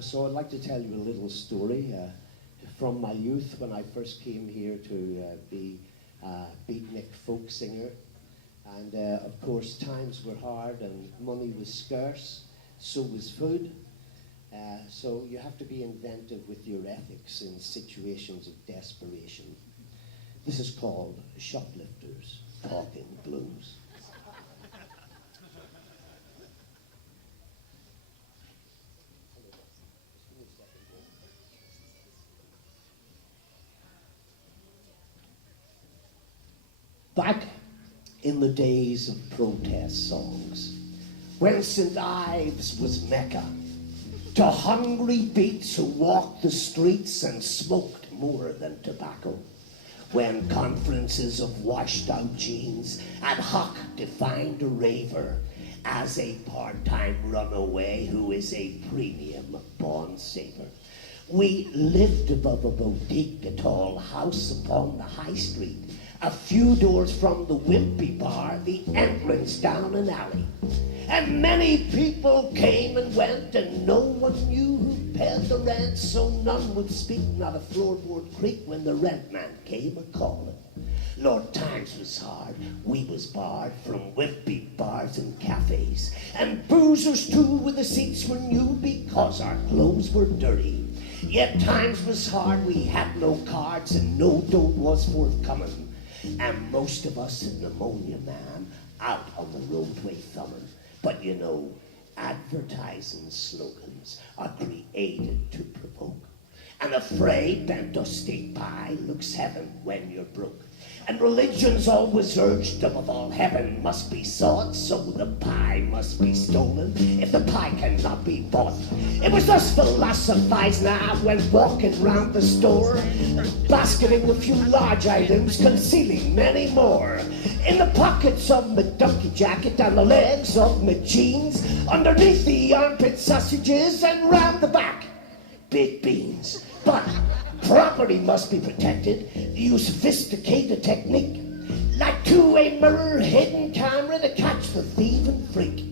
So I'd like to tell you a little story from my youth when I first came here to be a beatnik folk singer. And of course times were hard and money was scarce, so was food. So you have to be inventive with your ethics in situations of desperation. This is called Shoplifters Talkin Blues. Back in the days of protest songs, when St. Ives was Mecca, to hungry beats who walked the streets and smoked more than tobacco, when conferences of washed-out jeans ad hoc defined a raver as a part-time runaway who is a premium bond saver. We lived above a boutique, a tall house upon the high street, a few doors from the wimpy bar, the entrance down an alley. And many people came and went, and no one knew who paid the rent, so none would speak, not a floorboard creak when the rent man came a-calling. Lord, times was hard. We was barred from wimpy bars and cafes, and boozers too, where the seats were new because our clothes were dirty. Yet times was hard. We had no cards and no dough was forthcoming. And most of us had pneumonia, man, out on the roadway thumbing. But you know, advertising slogans are created to provoke. And afraid that dusty pie looks heaven when you're broke. And religion's always urged above all heaven must be sought, so the pie must be stolen if the pie cannot be bought. It was thus philosophized now when walking round the store, basketing a few large items, concealing many more. In the pockets of my ducky jacket, down the legs of my jeans, underneath the armpit sausages, and round the back, baked beans. But property must be protected. Use sophisticated technique, like two-way mirror, hidden camera to catch the thieving freak.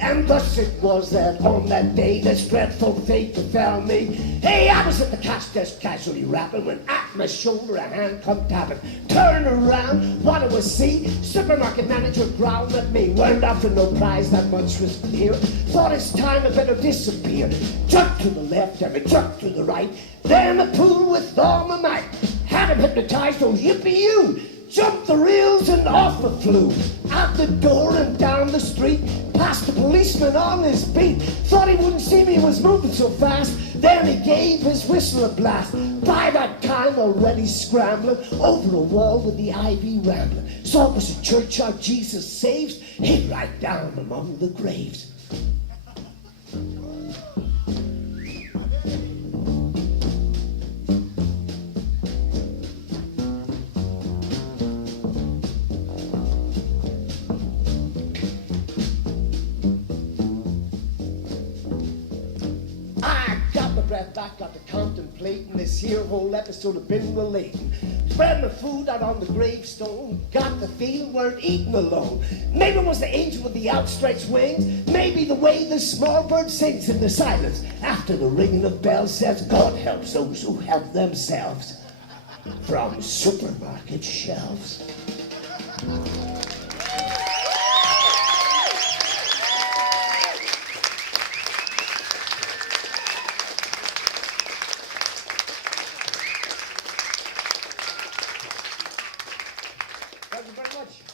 And thus it was that on that day this dreadful fate befell me. Hey, I was at the cash desk casually rapping when at my shoulder a hand come tapping. Turn around, what do I see? Supermarket manager growled at me. Weren't after no prize, that much was clear. Thought it's time I better disappear. Jerk to the left and a jerk to the right. Then I pulled with all my might. Had him hypnotized, oh yippee you! Jumped the rails and off I flew. Out the door and down the street, past the policeman on his beat. Thought he wouldn't see me, was moving so fast. Then he gave his whistle a blast. By that time already scrambling over a wall with the ivy rambling. Saw it was a churchyard Jesus saves, hid right down among the graves. Back got to contemplating this here whole episode of been relating. Spread my food out on the gravestone, got the feeling weren't eating alone. Maybe it was the angel with the outstretched wings, maybe the way the small bird sings in the silence after the ringing of bells says God helps those who help themselves from supermarket shelves. Thank you very much.